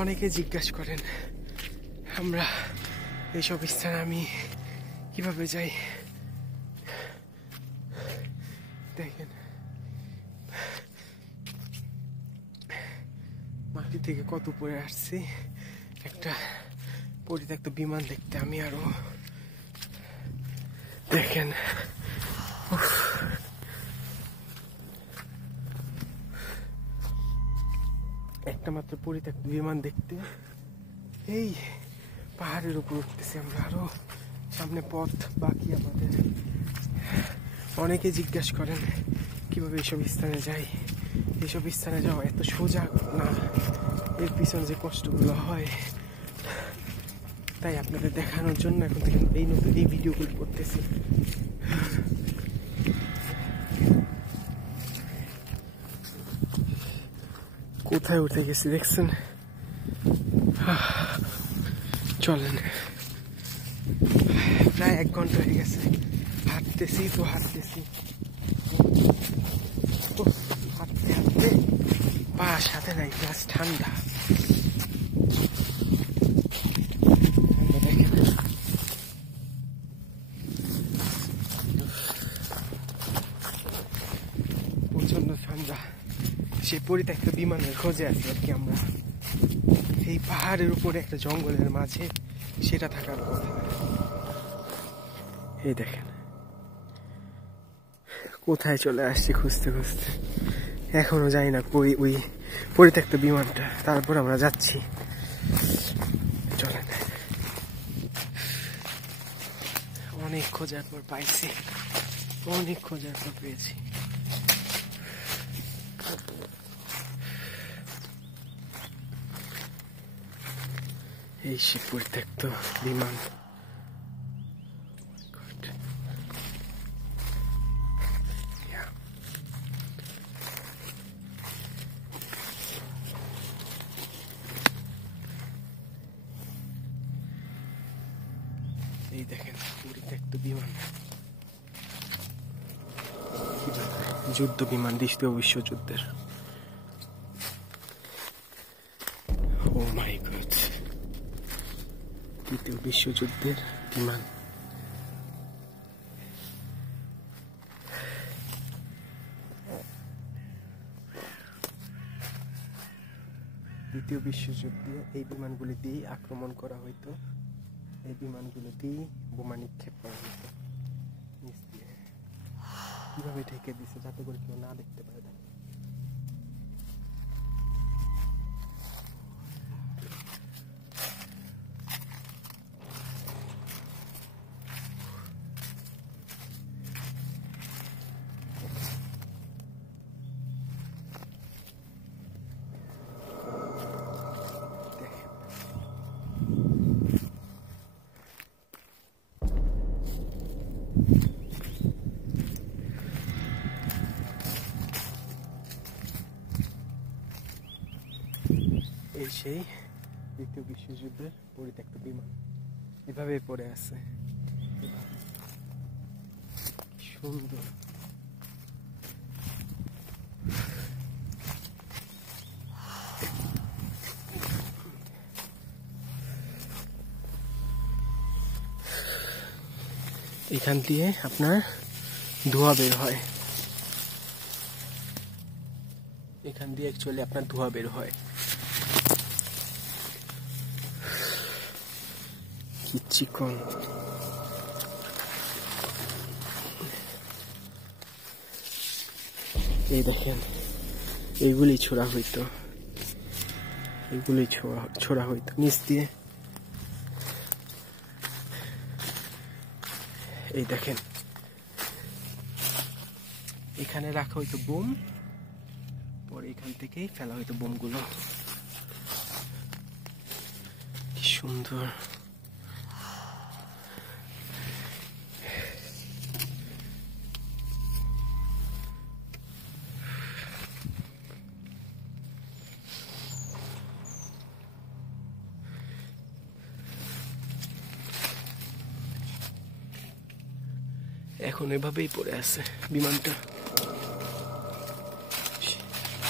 অনেকে জিজ্ঞাসা করেন আমরা এইসব স্থানে আমি কিভাবে যাই। দেখেন মাটি থেকে কত উপরে আসছি, একটা পরিত্যক্ত বিমান দেখতে আমি আরো। দেখেন একটা মাত্র পরিত্যক্ত বিমান দেখতে এই পাহাড়ের উপর উঠতেছি আমরা, আরো সামনে পথ বাকি আমাদের। অনেকে জিজ্ঞাসা করেন কিভাবে এইসব স্থানে যাই। এইসব স্থানে যাওয়া এত সোজা না, এর পিছনে যে কষ্টগুলো হয় তাই আপনাদের দেখানোর জন্য এখন থেকে এই নতুন এই ভিডিওগুলো করতেছি। কোথায় উঠে গেছি দেখছেন? চলেন, প্রায় 1 ঘন্টা হয়ে গেছে হাঁটতেছি তো হাঁটতেছি, হাঁটতে হাঁটতে পা সাথে নাই, প্লাস ঠান্ডা। প্রচন্ড ঠান্ডা। সে পরিত্যক্ত বিমানের খোঁজে আছি আর কি আমরা, এই পাহাড়ের উপরে একটা জঙ্গলের মাঝে সেটা থাকার কথা। এই দেখেন কোথায় চলে আসছি খুঁজতে খুঁজতে, এখনো যাই না কই ওই পরিত্যক্ত বিমানটা। তারপর আমরা যাচ্ছি, চলেন। অনেক খোঁজার পর পাইছি, অনেক খোঁজার পর পেয়েছি। এই সে পরিত্যক্ত বিমান। এই দেখেন পরিত্যক্ত বিমান, যুদ্ধ বিমান, দ্বিতীয় বিশ্বযুদ্ধের। ও মাই গড, দ্বিতীয় বিশ্বযুদ্ধের বিমান। দ্বিতীয় বিশ্বযুদ্ধে এই বিমানগুলি দিয়ে আক্রমণ করা হইতো, এই বিমানগুলো দিয়ে বোমা নিক্ষেপ করা হতো নিচ দিয়ে। কিভাবে ঢেকে দিছে যাতে করে কেউ না দেখতে পারে। এই সেই দ্বিতীয় বিশ্বযুদ্ধের পরিত্যক্ত বিমান, এভাবে পড়ে আছে। সুন্দর। এখান দিয়ে আপনার ধোঁয়া বের হয়, এখান দিয়ে অ্যাকচুয়ালি আপনার ধোঁয়া বের হয়। কি চিকন। এই দেখেন এইগুলি ছোড়া হইতো, এগুলি ছোড়া হইতো নিচ দিয়ে। এই দেখেন এখানে রাখা হইতো বোম, পরে এখান থেকেই ফেলা হইতো বোমগুলো। কি সুন্দর। এখন এভাবেই পড়ে আছে বিমানটা।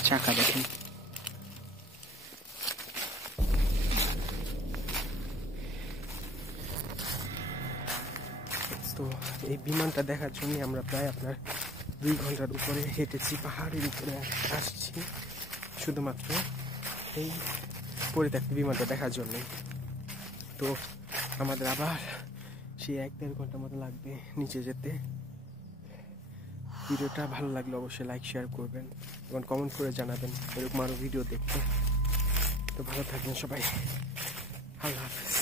চাকা দেখেন তো এই বিমানটা দেখার জন্য আমরা প্রায় আপনার 2 ঘন্টার উপরে হেঁটেছি, পাহাড়ের উপরে আসছি শুধুমাত্র এই পরিত্যক্ত বিমানটা দেখার জন্য। তো আমাদের আবার সেই 1-1.5 ঘন্টার মতো লাগবে নিচে যেতে। ভিডিওটা ভালো লাগলে অবশ্যই লাইক শেয়ার করবেন এবং কমেন্ট করে জানাবেন এরকম আরও ভিডিও দেখতে। তো ভালো থাকবেন সবাই, আল্লাহ হাফেজ।